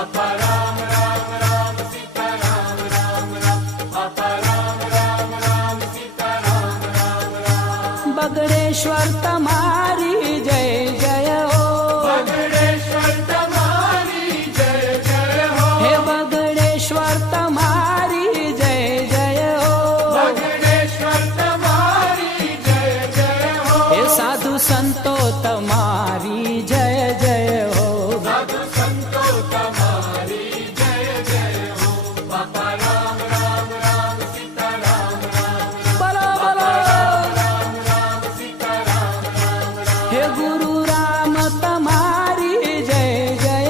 બાપા રામ રામ રામ સીતા રામ રામ રામ બાપા રામ રામ રામ સીતા રામ રામ રામ બગડેશ્વર તમારી જય જય હો બગડેશ્વર તમારી જય જય હો હે બગડેશ્વર તમારી જય જય હો બગડેશ્વર તમારી જય જય હો હે સાધુ સંતો તમારી જય જય હો સાધુ સંતો તમારી